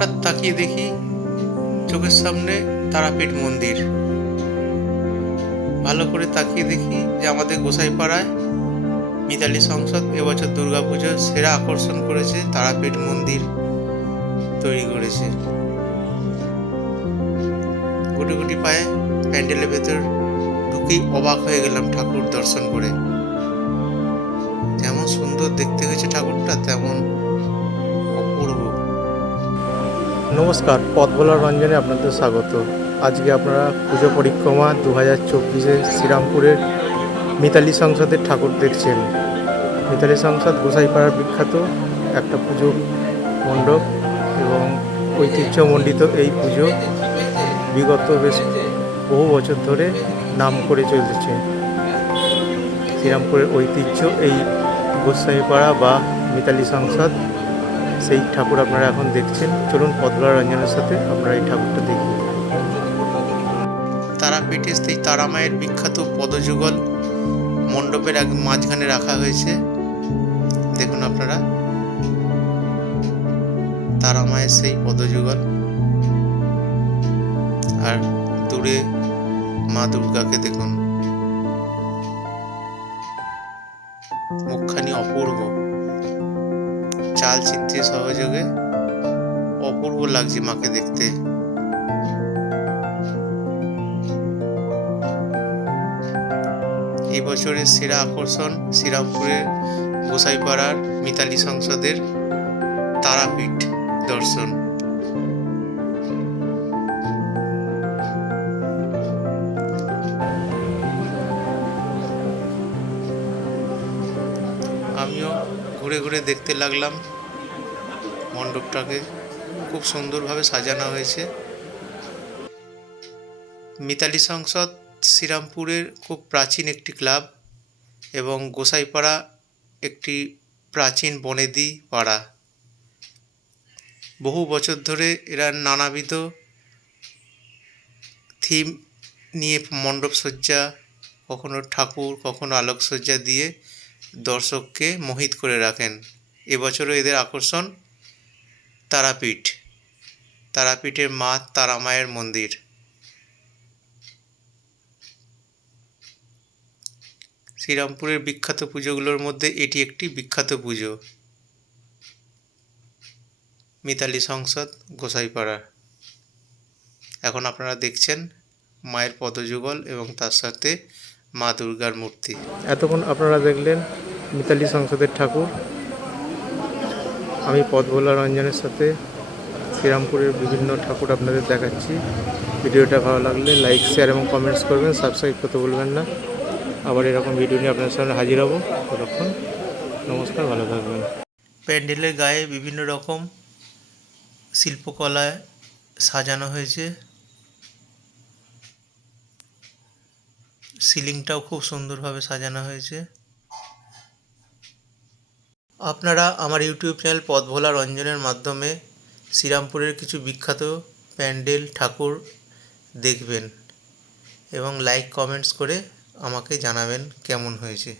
হঠাৎ তাকিয়ে দেখি চোখের সামনে তারাপীঠ মন্দির। ভালো করে তাকিয়ে দেখি যে আমাদের গোসাইপাড়ায় মিতালি সংসদ এবছর দুর্গাপুজোর সেরা আকর্ষণ করেছে, তারাপীঠ মন্দির তৈরি করেছে। গুটি গুটি পায়ে প্যান্ডেলের ভেতর ঢুকেই অবাক হয়ে গেলাম ঠাকুর দর্শন করে। যেমন সুন্দর দেখতে হয়েছে ঠাকুরটা, তেমন অপূর্ব। নমস্কার, পথ ভোলার রঞ্জনে আপনাদের স্বাগত। আজকে আপনারা পুজো পরিক্রমা 2024 শ্রীরামপুরের মিতালি সংসদের ঠাকুর দেখছেন। মিতালি সংসদ গোসাইপাড়ার বিখ্যাত একটা পুজো মণ্ডপ এবং ঐতিহ্যমণ্ডিত এই পুজো বিগত বেশ বহু বছর ধরে নাম করে চলেছে। শ্রীরামপুরের ঐতিহ্য এই গোসাইপাড়া বা মিতালি সংসদ, সেই ঠাকুর আপনারা এখন দেখছেন। চলুন পদ্মা রঞ্জনের সাথে আমরা এই ঠাকুরটা দেখি। তারাপীঠে সেই তারামায়ের বিখ্যাত পদযুগল মণ্ডপের এক মাঝখানে রাখা হয়েছে। দেখুন আপনারা তারামায়ের সেই পদযুগল, আর দূরে মা দুর্গাকে দেখুন, মুখখানি অপূর্ব, চাল চিত্রের সহযোগে অপূর্ব লাগছে মাকে দেখতে। এই বছরের সেরা আকর্ষণ শ্রীরামপুরের গোসাইপাড়ার মিতালি সংসদের তারাপীঠ দর্শন। আমিও ঘুরে ঘুরে দেখতে লাগলাম মণ্ডপটাকে, খুব সুন্দরভাবে সাজানো হয়েছে। মিতালি সংসদ শ্রীরামপুরের খুব প্রাচীন একটি ক্লাব এবং গোসাইপাড়া একটি প্রাচীন বনেদি পাড়া। বহু বছর ধরে এরা নানাবিধ থিম নিয়ে মণ্ডপ সজ্জা, কখনো ঠাকুর, কখনো আলোকসজ্জা দিয়ে দর্শককে মোহিত করে রাখেন। এবছরও এদের আকর্ষণ তারাপীঠ, তারাপীঠের মা তারামায়ের মন্দির। শ্রীরামপুরের বিখ্যাত পুজোগুলোর মধ্যে এটি একটি বিখ্যাত পুজো, মিতালি সংসদ গোসাইপাড়া। এখন আপনারা দেখছেন মায়ের পদযুগল এবং তার সাথে মা দুর্গার মূর্তি। এতক্ষণ আপনারা দেখলেন মিতালি সংসদের ঠাকুর। আমি পথ ভোলা রঞ্জনের সাথে শ্রীরামপুরের বিভিন্ন ঠাকুর আপনাদের দেখাচ্ছি। ভিডিওটা ভালো লাগলে লাইক, শেয়ার এবং কমেন্টস করবেন, সাবস্ক্রাইব করতে ভুলবেন না। আবার এরকম ভিডিও নিয়ে আপনাদের সামনে হাজির হব। ততক্ষণ নমস্কার, ভালো থাকবেন। প্যান্ডেলের গায়ে বিভিন্ন রকম শিল্পকলায় সাজানো হয়েছে। সিলিংটাও খুব সুন্দরভাবে সাজানো হয়েছে। আপনারা আমার ইউটিউব চ্যানেল পথ ভোলা রঞ্জনের মাধ্যমে শ্রীরামপুরের কিছু বিখ্যাত প্যান্ডেল ঠাকুর দেখবেন এবং লাইক কমেন্টস করে আমাকে জানাবেন কেমন হয়েছে।